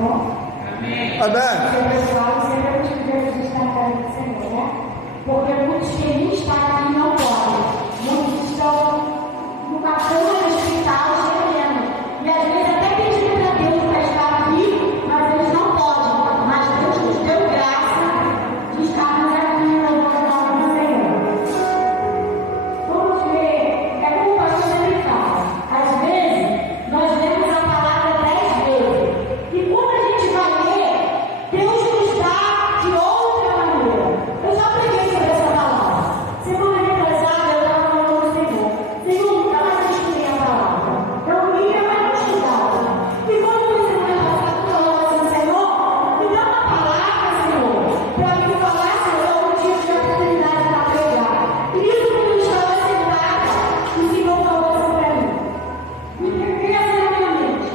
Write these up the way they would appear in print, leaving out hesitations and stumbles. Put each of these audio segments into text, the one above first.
Amém. Pessoal, sempre eu te vejo destacar do Senhor, né? Porque muitos que nem estão aqui não podem. Muitos estão numa cama no hospital, gemendo. E às vezes até pedindo para Deus para estar aqui, mas eles não podem. Mas Deus nos deu graça de estarmos aqui louvando o nome do Senhor. Vamos ver, é como o pastor sempre fala. Às vezes, nós lemos a palavra 10 vezes. E quando a gente vai ler, Deus nos dá de outra maneira. Eu já preguei sobre essa palavra. Semana retrasada eu estava falando do Senhor. Senhor, nunca mais estudei a palavra. Eu lia, mas não estudava. E quando foi semana passada, eu falava assim, Senhor, me dá uma palavra, Senhor, para mim falar, Senhor, eu tive a oportunidade para pregar. E isso que eu estava sentada, o Senhor falou assim para mim. Me pensa na minha mente.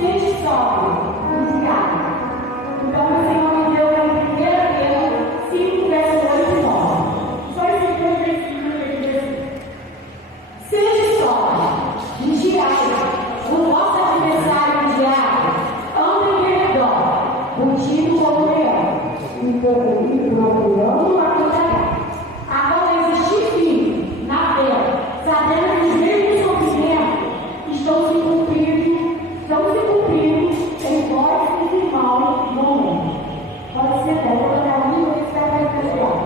Sente sóbrio, vigiado. Então o Senhor me deu em 1 Pedro 5, verso 8 e 9. Só esse versículo que ele diz assim. Seja sóbrio, vigiai. O nosso adversário diabo anda em redor, rugindo como leão, procurando a quem tragar. Agora existe firme na fé, sabendo que os mesmos sofrimentos estão se cumprindo em vós e irmãos no mundo. Pode ser até, vou botar um livro que está para pessoal.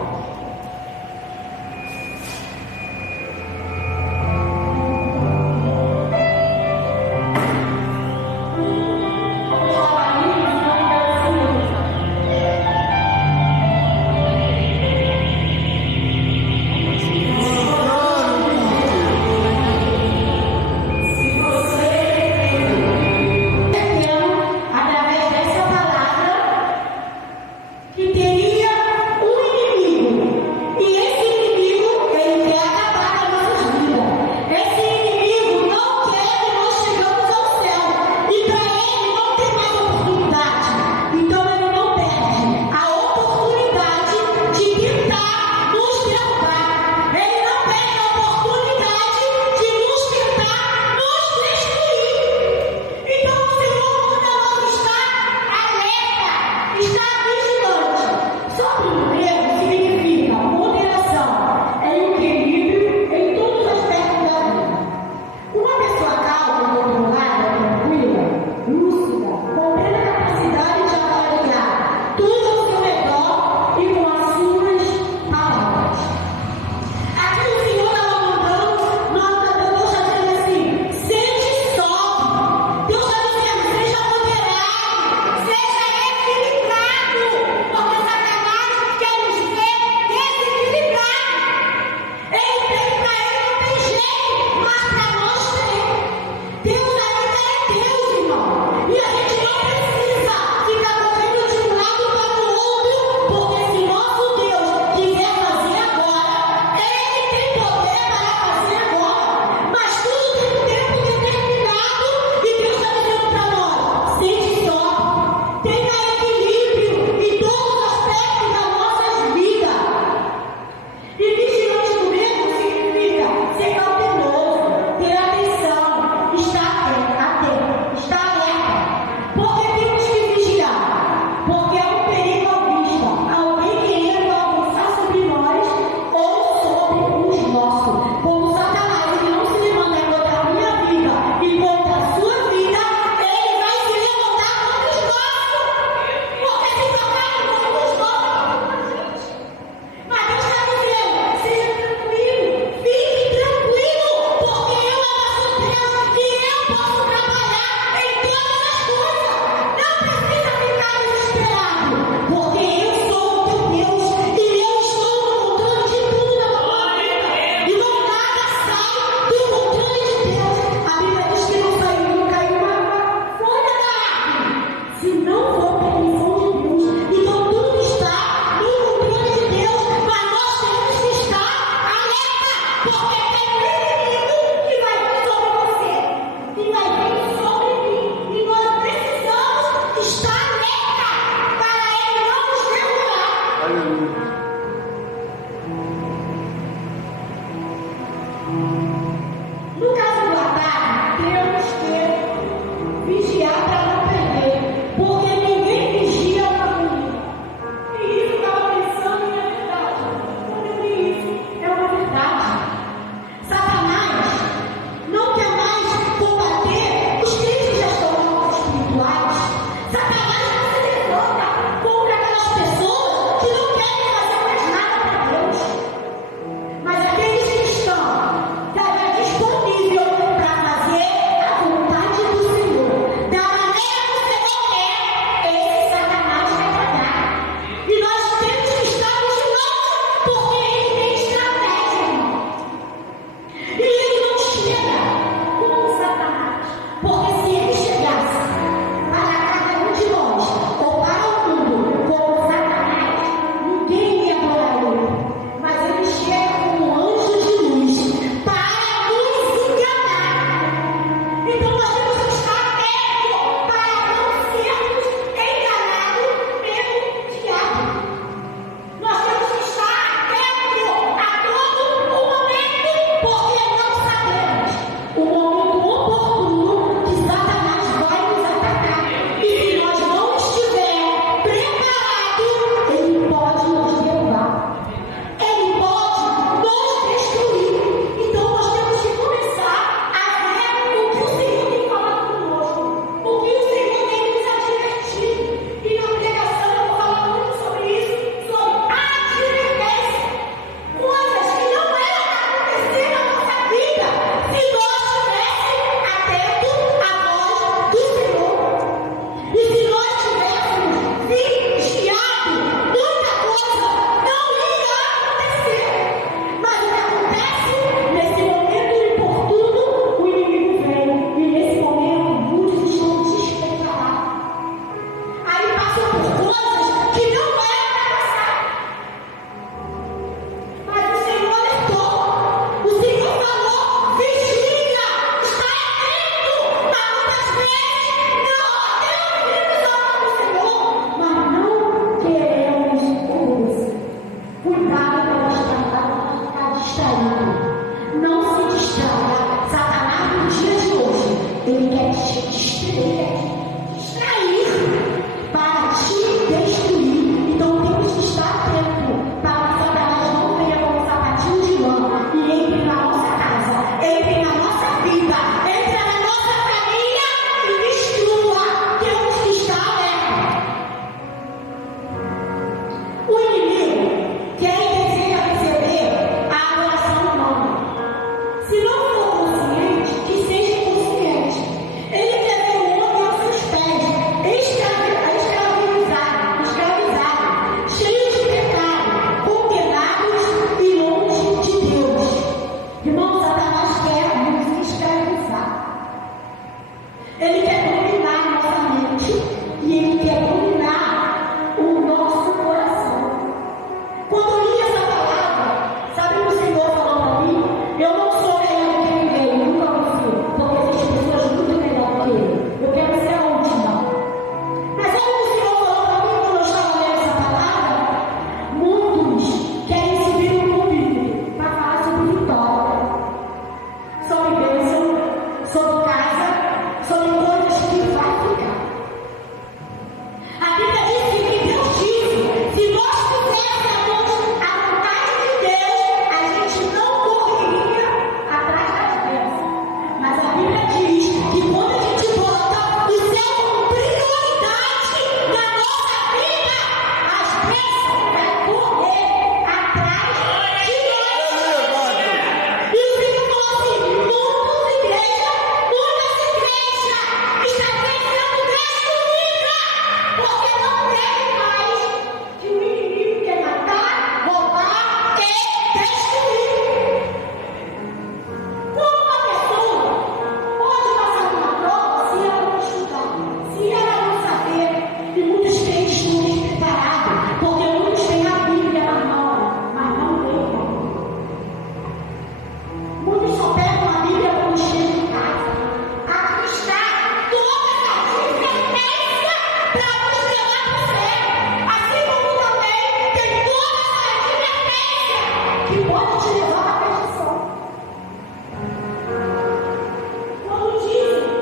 Vamos falar livro, senão eu quero se você através dessa palavra que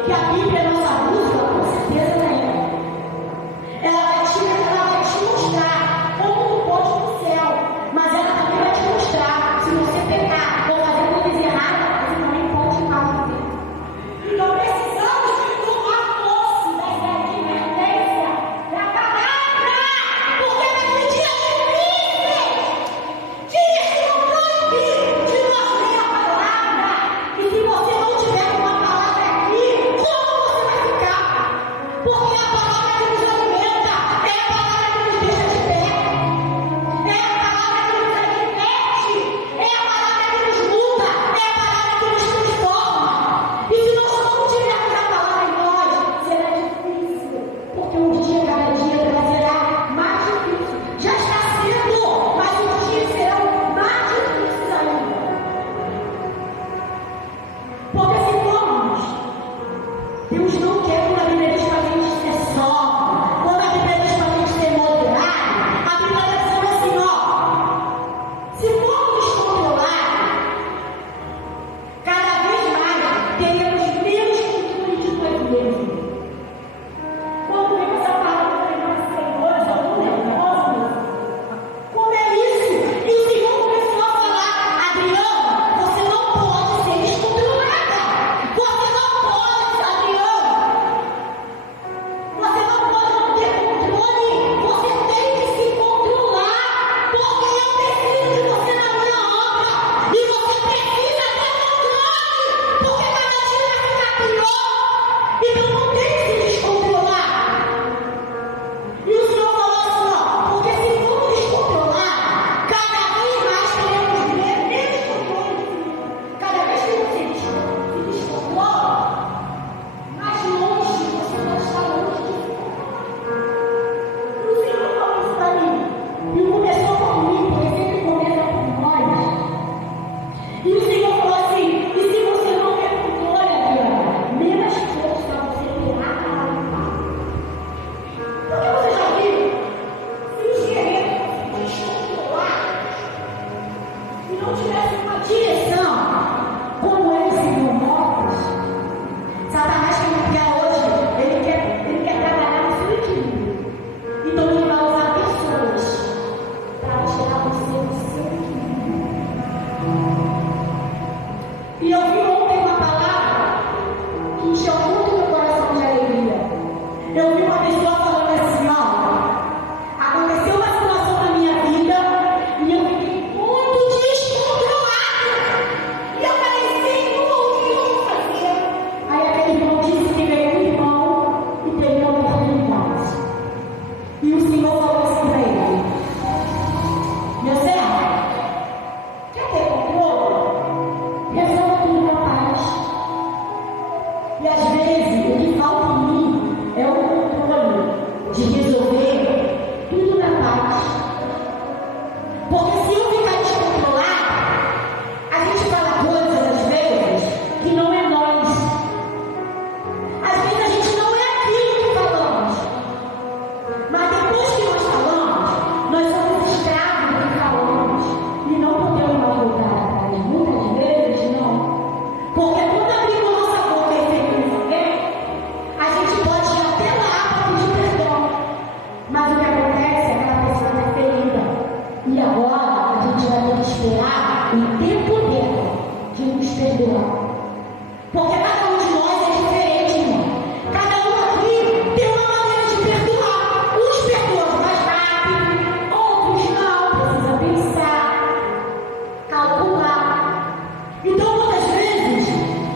que a Bíblia é nossa bússola, com certeza não é. Ela vai te mostrar como tu pode ir para o céu, mas ela também vai te mostrar, se você pecar ou fazer coisa errada, você também pode ir para o inferno. Então precisamos tomar posse dessa advertência da palavra, porque naquele dia difícil, dias que vão proibir de nós ler a palavra, e se você não tiver uma palavra aqui, como você vai ficar? Porque a palavra que nos alimenta é a palavra que nos deixa de pé, é a palavra que nos adverte, é a palavra que nos muda, é a palavra que nos transforma. E se nós não tivermos a palavra em nós, será difícil, porque um dia, cada dia, será mais difícil. Já está sendo, mas os dias serão mais difíceis ainda. Porque se formos, Deus não quer quando a Bíblia diz para a gente ser só, quando a Bíblia diz para a gente ser moderado, a Bíblia está dizendo assim, ó, se formos descontrolados, cada vez mais teremos menos controle de nós mesmos. Quando vem essa palavra para nós, Senhor, eu não lembro, como é isso? E o Senhor começou a falar, Adriana, você não pode ser descontrolada. Você não pode, Adriana. Você não pode não ter controle. Você tem que se controlar. Porque eu preciso de você na minha obra. E você precisa ter controle. Porque cada dia vai ficar pior. Então não tem que se descontrolar. E o Senhor falou assim, ó, porque se for descontrolar, cada vez mais teremos menos controle de si. Cada vez que você se descontrola, mais longe você vai estar longe de si. E o Senhor falou isso para mim. E começou comigo, porque sempre começa por nós. E o Senhor falou assim, e se você não tem controle, Adriana, menos força você terá para lutar. Porque você já viu? Se os guerreiros fossem descontrolados e não tivessem uma direção, como eles seriam mortos, Satanás que não quer hoje, ele quer trabalhar no seu equilíbrio. Então ele vai usar pessoas para tirar você do seu equilíbrio. E eu vi ontem uma palavra que encheu muito meu coração de alegria. Eu vi uma pessoa falando assim, ó, aconteceu uma situação na minha vida e eu fiquei muito descontrolada. E eu falei, Senhor, o que eu vou fazer? Aí aquele irmão disse que veio um irmão e teve uma oportunidade. E o Senhor falou assim para ele, meu servo, quer ter controle? Resolva tudo na paz. E às vezes o que falta em mim é o controle de resolver tudo na paz. Porque se eu ficar descontrolado, a gente fala coisas às vezes que não é nós. Às vezes a gente não é aquilo que falamos. Mas depois que nós falamos, nós somos escravos do que falamos. E não podemos mais voltar atrás. Muitas vezes não. Porque quando abrimos nossa boca e ferimos alguém, a gente pode ir até lá para pedir perdão. Mas o que acontece é que aquela pessoa está ferida. E agora a gente vai ter que esperar o tempo dela de nos perdoar. Porque cada um de nós é diferente, irmão. Cada um aqui tem uma maneira de perdoar. Uns perdoam mais rápido, outros não. Precisa pensar, calcular. Então, muitas vezes,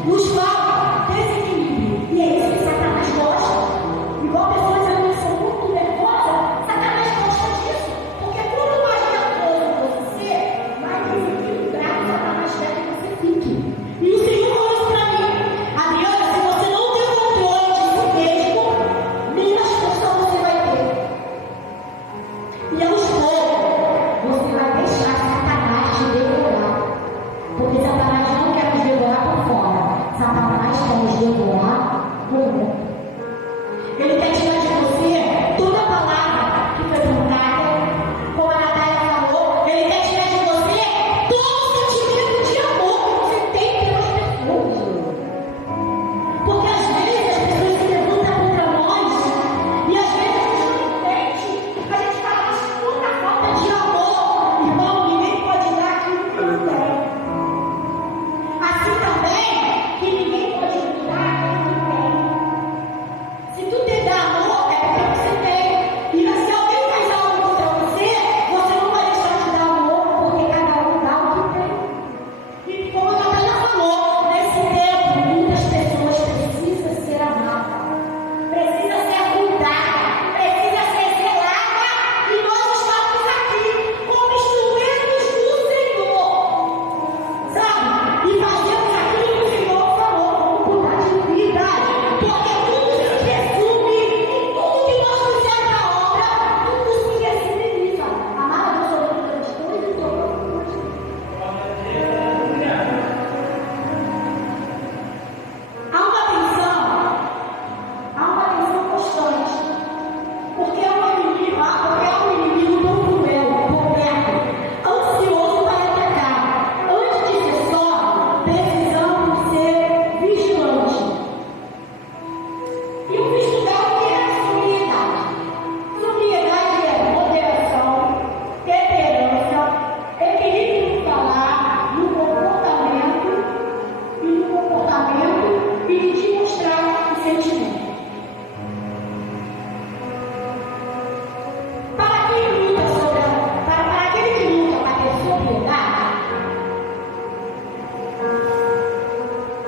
nos falta desequilíbrio. E é isso que Satanás gosta. Igual pessoas que são muito nervosas, Satanás gosta disso. Porque quanto mais nervoso você, mais desequilibrado Satanás quer que você fique. E o Senhor falou isso para mim.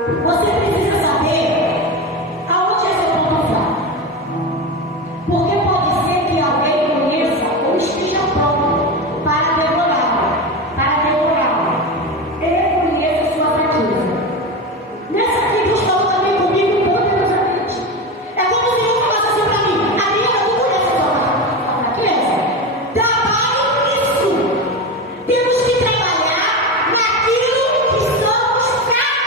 Você precisa saber aonde é seu ponto fraco. Porque pode ser que alguém conheça ou esteja pronto para devorá-lo. Ele conhece a sua fraqueza. Nessa tribo estão também comigo poderosamente. É como se eu falasse assim para mim: Adriana, tu conhece a sua fraqueza? Trabalhe nisso. Temos que trabalhar naquilo que somos fracos.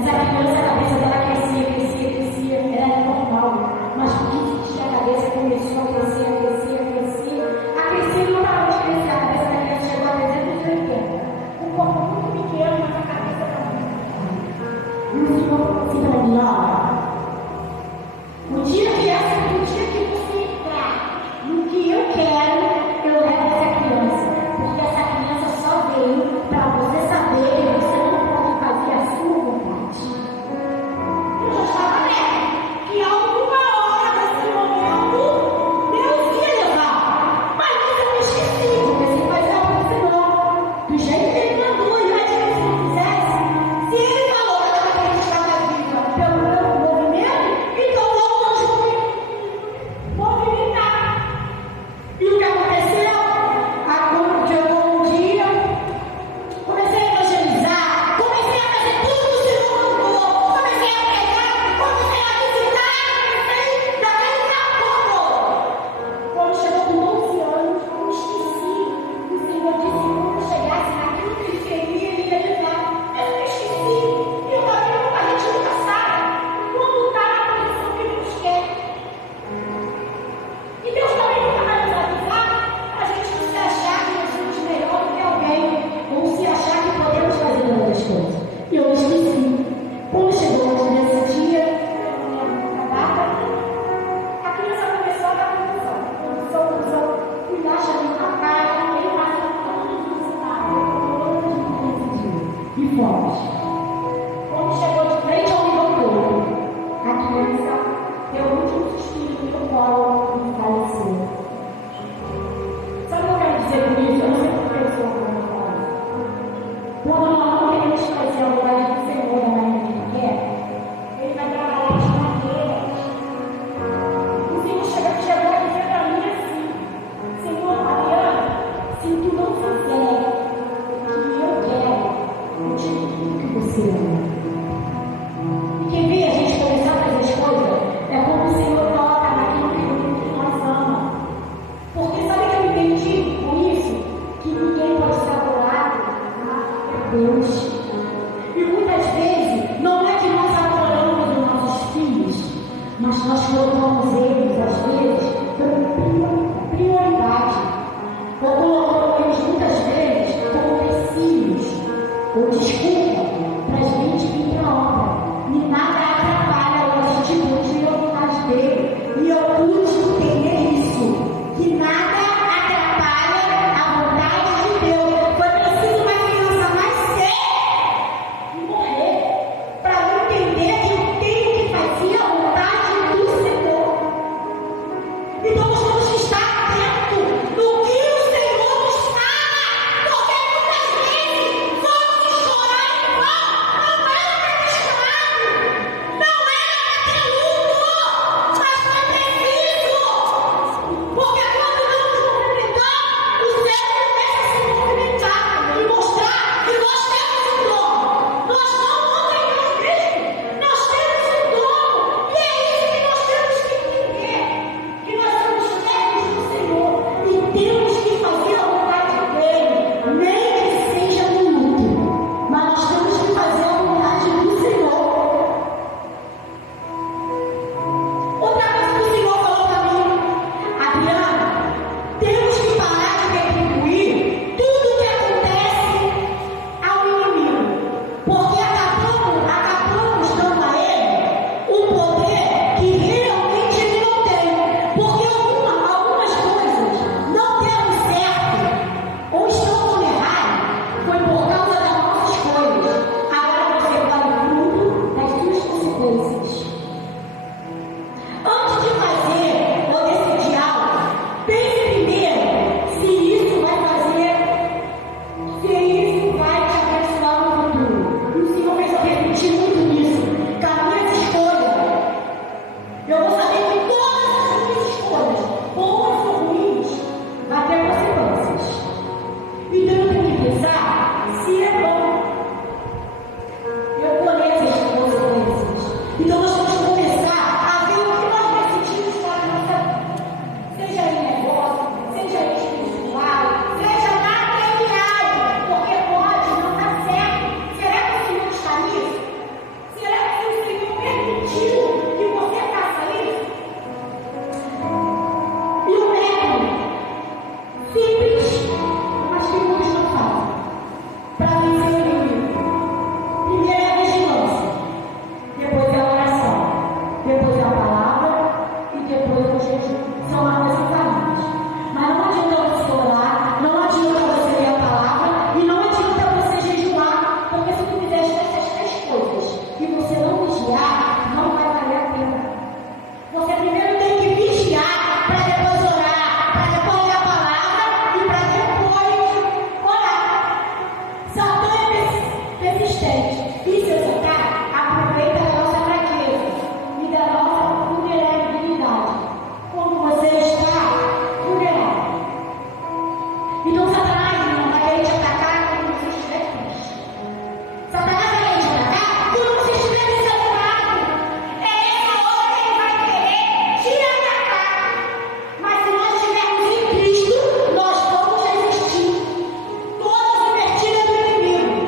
Essa criança, a cabeça dela crescia, era normal. Mas por 15 dias a cabeça começou a crescer, a crescer e não parou de crescer. A cabeça da criança chegou a 380. Um corpo muito pequeno, mas a cabeça estava muito grande. E o Senhor falou assim para mim, ó. O dia que você entrar no que eu quero, eu levo essa criança. Porque essa criança só veio para você saber que você não pode fazer a sua vontade. Eu já estava nela. Que alguma hora desse momento, Deus ia levar. Mas eu me esqueci. Comecei a fazer algo senão. Do jeito que Ele mandou, e mais que se não fizesse. Se Ele falou que ela tem que estar viva pelo meu movimento, então vamos movimentar. E o que aconteceu? Quando chegou um dia, comecei a evangelizar, comecei a fazer tudo que o Senhor mandou, comecei a pregar, comecei a visitar, comecei daquele trabalho. Quando chegou com 12 anos, eu esqueci. O Senhor disse que quando chegasse naquilo que Ele queria, Ele ia levar. Eu me esqueci. E eu falei, a gente nunca sabe quando está na posição que Deus quer. E Deus também nunca vai nos avisar a gente não se achar que nós somos melhor do que alguém, ou se achar que podemos fazer outras coisas. E eu me esqueci. Quando chegou nesse dia, eu não lembro a data, a criança começou a dar confusão. Fui lá, chamei uma casa, ele passou todos os sinais, todas as dias. E fomos. Quando chegou de frente ao meu corpo, a criança deu o último suspiro no meu colo e faleceu. Sabe o que eu quero dizer com isso? Eu não sei por que eu sou falando. Quando nós não queremos fazer a vontade do Senhor da maneira que Ele quer, Ele vai trabalhar de maneiras. O Senhor chegou a dizer para mim assim: Senhor, Mariana, se tu não fizer o que eu quero, eu te digo que você ama. E quem vê a gente começar a fazer as coisas é como o Senhor toca naquilo que nós amamos. Porque sabe o que eu entendi com isso? Que ninguém pode ser adorado a Deus. E muitas vezes, não é que nós adoramos os nossos filhos, mas nós colocamos eles, às vezes, como prioridade. Ou colocamos eles, muitas vezes, como empecilhos, ou desculpa, para a gente vir para a obra. E nada atrapalha o nosso atitude e a vontade dele. E eu pude entender isso, que nada atrapalha a vontade de Deus. Foi preciso uma criança nascer e morrer para eu entender que eu tenho que fazer a vontade do Senhor. Então nós temos que estar resistente. E se Satanás aproveita da nossa fraqueza e da nossa vulnerabilidade. Quando você está vulnerável. Então Satanás não vai querer te atacar quando você estiver triste. Satanás vai querer te atacar quando você estiver desanimado. É essa hora que ele vai querer te atacar. Mas se nós estivermos em Cristo, nós vamos resistir. Todas as investidas do inimigo.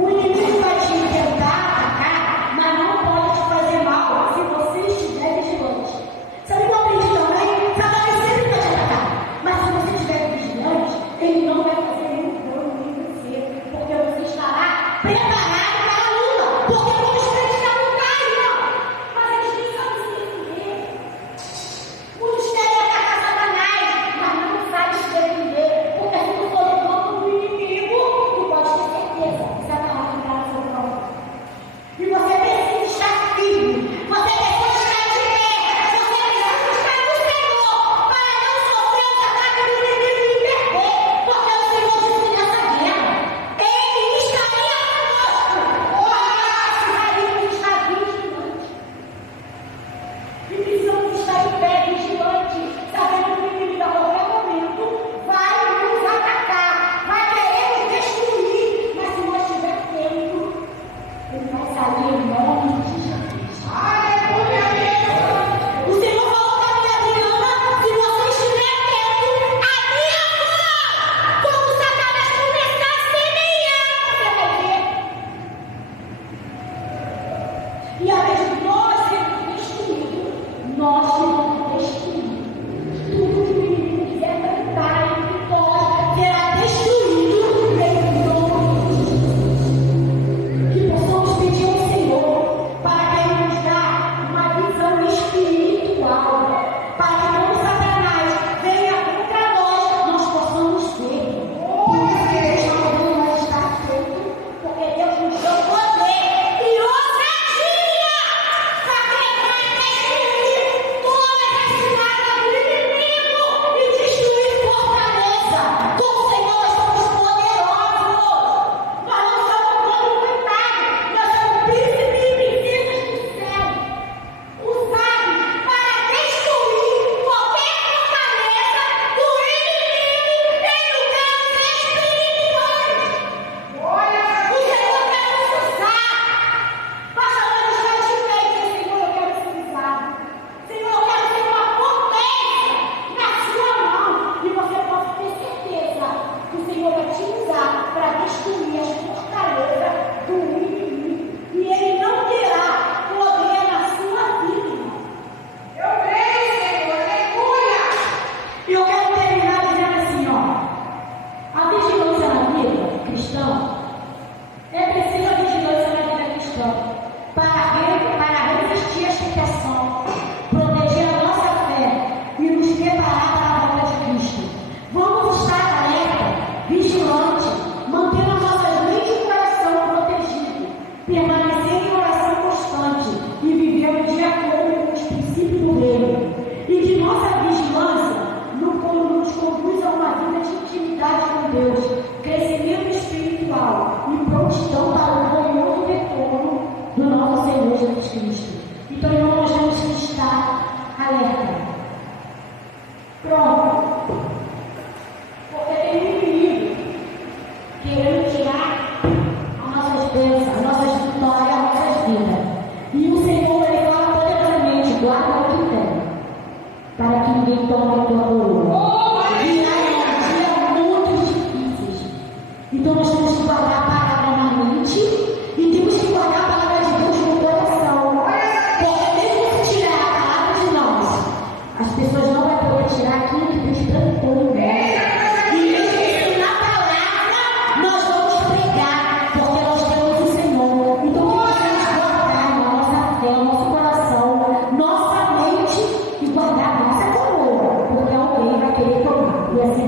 O inimigo vai te tentar atacar, mas não pode te fazer mal se você estiver vigilante. Sabe o que eu aprendi também? Satanás sempre vai te atacar. Mas se você estiver vigilante, ele não vai fazer nenhum dano em você, porque você estará preparado para a luta. Porque muitos crentes não caem, não. Mas eles nem sabem se defender. Muitos querem atacar Satanás, mas não sabem se defender. Porque se tu for de conta do inimigo, tu pode ter certeza que Satanás vai dar no seu corpo. E você precisa estar firme. Você precisa estar de pé. Você precisa estar no Senhor para não sofrer os ataques do inimigo e perder. Porque o Senhor disse nessa guerra: Ele estaria conosco. Ora, se daí está vigilante. E precisamos estar em pé, vigilante, sabendo que o inimigo a qualquer momento vai nos atacar, vai querer nos destruir. Mas se nós estivermos tempo, ele vai sair em nome de Jesus. Aleluia! O Senhor falou para a minha Adriana: se você estiver atento, a minha mão, quando Satanás começar a semear, você vai ver. E a vez de nós sermos destruídos, nós seremos destruídos. Tudo que o inimigo quiser tentar entre nós será destruído em nome de Jesus. Que possamos pedir ao Senhor para que Ele nos dê uma visão espiritual, para que quando Satanás venha contra nós, nós possamos ver. Por isso que Deus já mandou estar feito, porque Deus nos deu poder e ousadia para quebrar e destruir todas as ciladas do inimigo e destruir fortaleza. Com o Senhor nós somos poderosos. Nós não somos limitados, nós somos príncipes e princesas do céu, usados para destruir qualquer fortaleza do inimigo em lugares espirituais. O Senhor quer nos usar. Basta nós estar de pé e dizer: Senhor, eu quero ser usado. Senhor, eu quero ser uma potência na sua mão. E você pode ter certeza que o Senhor vai te usar para destruir as fortalezas do inimigo. E Ele não terá poder na sua vida, irmão. Eu creio, Senhor, aleluia! E eu quero terminar dizendo assim, ó: a vigilância na vida cristã é preciso a vigilância na vida cristã para resistir à tentação, proteger a nossa fé e nos preparar para a volta de Cristo. Vamos estar alerta, vigilante, mantendo as nossas mentes e coração protegidos, permanecer em oração constante e vivendo de acordo com os princípios do reino. E que nossa vigilância nos conduz a uma vida de intimidade com Deus, crescimento espiritual e prontidão para o glorioso retorno do nosso Senhor Jesus Cristo. Então, irmão, nós temos que estar alerta. Pronto. Porque tem um inimigo querendo tirar as nossas bênçãos, as nossas vitórias, as nossas vidas. E o Senhor, Ele fala poderosamente: guarda o que tem, para que ninguém tome a tua coroa. Virá muito difíceis. Então nós temos que guardar a palavra na mente e temos que guardar a palavra de Deus no coração. Porque mesmo se tirar a palavra de nós, as pessoas não vão poder tirar aquilo que Deus plantou em nós. E mesmo na palavra, nós vamos pregar, porque nós temos o Senhor. Então precisamos guardar na nossa fé, no nosso coração, nossa mente e guardar a nossa coroa, porque alguém vai querer tomar. E assim